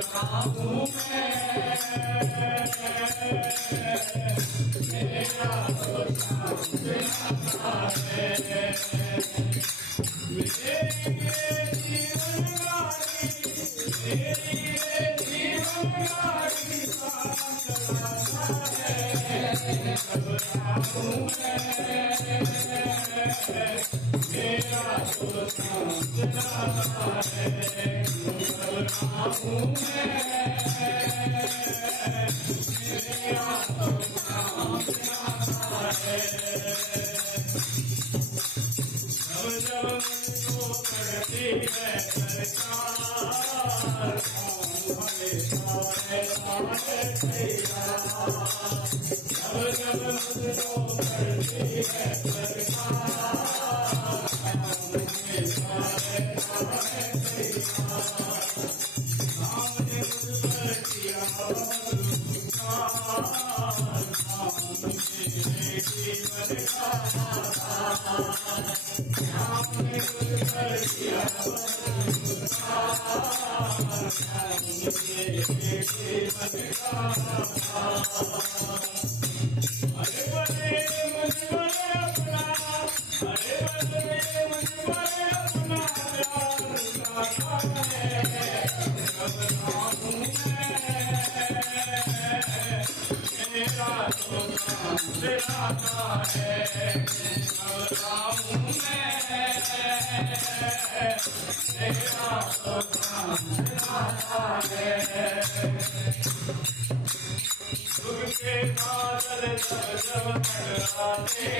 घबराऊं मेरा तो सामना है मेरी जीवन गाड़ी घबराऊं मेरा तो सामना है घबराऊं मेरा तो सामना है जब मुझको करती है सरकार हमेशा रहता है तैयार जब मुझको करती है सरकार हमेशा रहता है तैयार सामने मुझ पर किया जीवन का अरे बड़े मुझ बड़े अपना अरे बड़े मुझ बड़े अपना घबराऊं मेरा तो सामना है घबराऊं मेरा तो सामना है सुख के बादल जब जब टकराते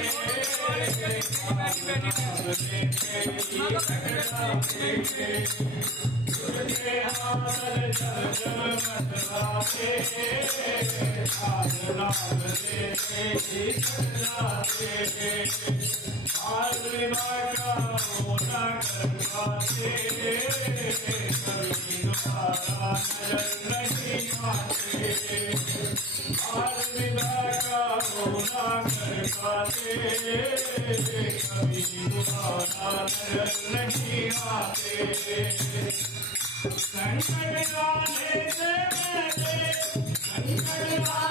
सुख के बादल जब जब टकराते नाम देते ही टकराते आज़मा का होना करवाते कभी दोबारा नजर नहीं आते आज़मा का होना करवाते कभी दोबारा नजर नहीं आते संकट गाने से पहले काम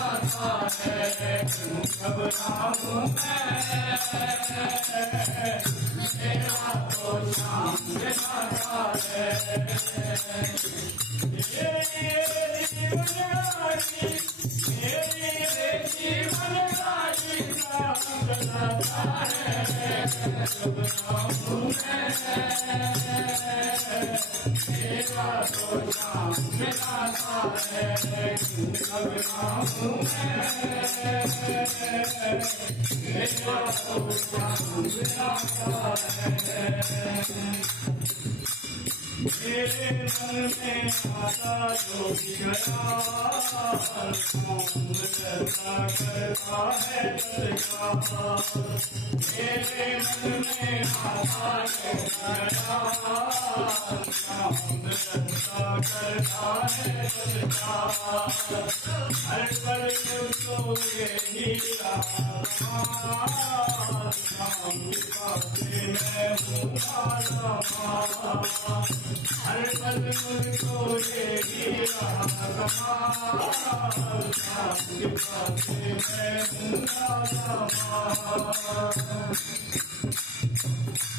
आता है घबराऊं मेरा तो सामना है घबराऊं मेरा तो सामना है मेरे जीवन गाड़ी का बनाता है घबराऊं मेरा तो सामना है घबराऊं मेरा तो सामना है मेरे मन में आता जो विचार करता है सरकार मेरे मन में आता जो विचार करता है सरकार हर पल मुझको यही मैं हूँ हर पल मुझको यही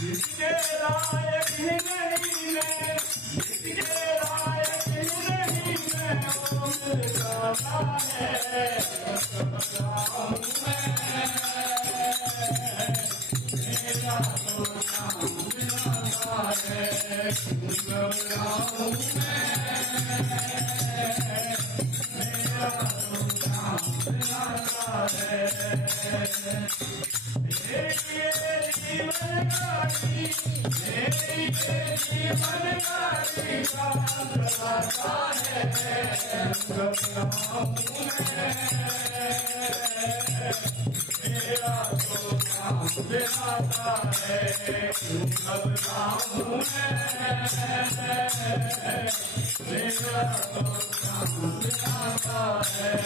जिसके लायक ही नहीं मैं जिसके लायक ही नहीं मैं वो मिल जाता है मेरा तो सामना है घबराऊं मेरा तो सामना है मेरी जीवन गाड़ी मेरी जीवन गाड़ी का रास्ता है घबराऊं मेरा तो सामना है घबराऊं मेरा तो सामना है